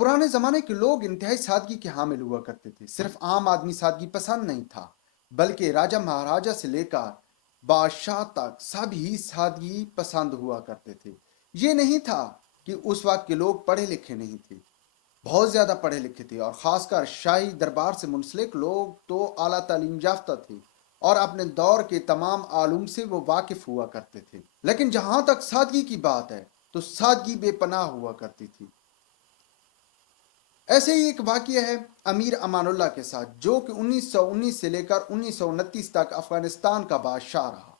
पुराने ज़माने के लोग इंतहाई सादगी के हामिल हुआ करते थे। सिर्फ आम आदमी सादगी पसंद नहीं था, बल्कि राजा महाराजा से लेकर बादशाह तक सभी सादगी पसंद हुआ करते थे। ये नहीं था कि उस वक्त के लोग पढ़े लिखे नहीं थे, बहुत ज़्यादा पढ़े लिखे थे, और ख़ासकर शाही दरबार से मुंसलिक लोग तो आला तालीम याफ्ता थे और अपने दौर के तमाम आलूम से वो वाकिफ़ हुआ करते थे। लेकिन जहाँ तक सादगी की बात है तो सादगी बेपनाह हुआ करती थी। ऐसे ही एक वाक़या है अमीर अमानुल्लाह के साथ, जो कि 1919 से लेकर 1929 तक अफ़गानिस्तान का बादशाह रहा।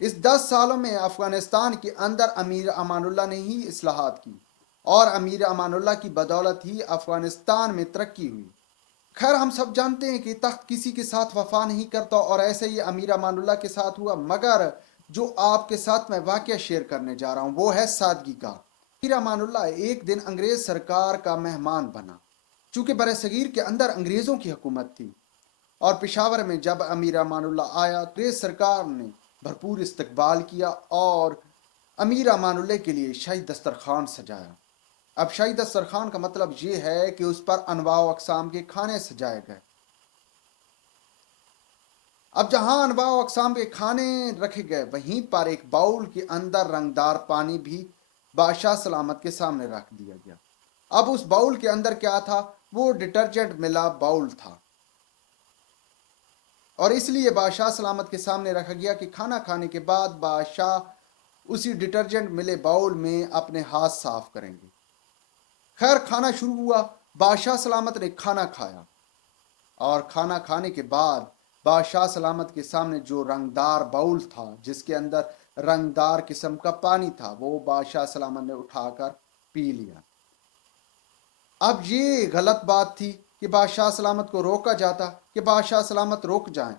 इस 10 सालों में अफ़गानिस्तान के अंदर अमीर अमानुल्लाह ने ही इस्लाहात की, और अमीर अमानुल्लाह की बदौलत ही अफ़गानिस्तान में तरक्की हुई। खैर, हम सब जानते हैं कि तख्त किसी के साथ वफा नहीं करता, और ऐसे ही अमीर अमानुल्लाह के साथ हुआ। मगर जो आपके साथ मैं वाक़या शेयर करने जा रहा हूँ वो है सादगी का। अमीर अमानुल्लाह एक दिन अंग्रेज़ सरकार का मेहमान बना। चूँकि बरसगीर के अंदर अंग्रेज़ों की हुकूमत थी, और पेशावर में जब अमीर अमानुल्लाह आया, अंग्रेज़ सरकार ने भरपूर इस्तकबाल किया और अमीर अमानुल्लाह के लिए शाही दस्तरखान सजाया। अब शाही दस्तरखान का मतलब ये है कि उस पर अनवा अक़साम के खाने सजाए गए। अब जहां अनवा अक़साम के खाने रखे गए, वहीं पर एक बाउल के अंदर रंगदार पानी भी बादशाह सलामत के सामने रख दिया गया। अब उस बाउल के अंदर क्या था? वो डिटर्जेंट मिला बाउल था, और इसलिए बादशाह सलामत के सामने रखा गया कि खाना खाने के बाद बादशाह उसी डिटर्जेंट मिले बाउल में अपने हाथ साफ करेंगे। खैर, खाना शुरू हुआ। बादशाह सलामत ने खाना खाया, और खाना खाने के बाद बादशाह सलामत के सामने जो रंगदार बाउल था, जिसके अंदर रंगदार किस्म का पानी था, वो बादशाह सलामत ने उठाकर पी लिया। अब ये गलत बात थी कि बादशाह सलामत को रोका जाता, कि बादशाह सलामत रोक जाएं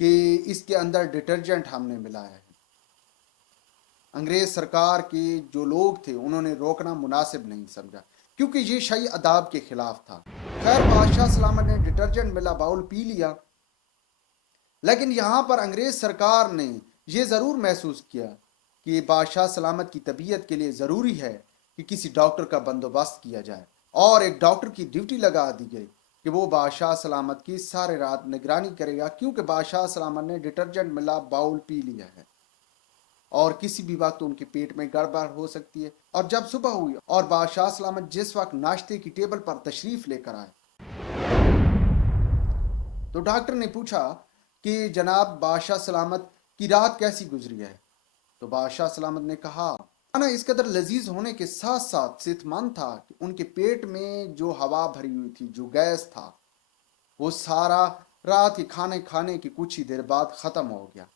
कि इसके अंदर डिटर्जेंट हमने मिलाया है। अंग्रेज सरकार के जो लोग थे उन्होंने रोकना मुनासिब नहीं समझा, क्योंकि ये शाही अदाब के खिलाफ था। खैर, बादशाह सलामत ने डिटर्जेंट मिला बाउल पी लिया। लेकिन यहाँ पर अंग्रेज सरकार ने यह ज़रूर महसूस किया कि बादशाह सलामत की तबीयत के लिए ज़रूरी है कि किसी डॉक्टर का बंदोबस्त किया जाए, और एक डॉक्टर की ड्यूटी लगा दी गई कि वो बादशाह सलामत की सारे रात निगरानी करेगा, क्योंकि बादशाह सलामत ने डिटर्जेंट मिला बाउल पी लिया है और किसी भी वक्त उनके पेट में गड़बड़ हो सकती है। और जब सुबह हुई और बादशाह सलामत जिस वक्त नाश्ते की टेबल पर तशरीफ लेकर आए, तो डॉक्टर ने पूछा कि जनाब बादशाह सलामत की रात कैसी गुजरी है? तो बादशाह सलामत ने कहा, खाना इस कदर लजीज होने के साथ साथ सेहतमंद था कि उनके पेट में जो हवा भरी हुई थी, जो गैस था, वो सारा रात के खाने खाने के कुछ ही देर बाद ख़त्म हो गया।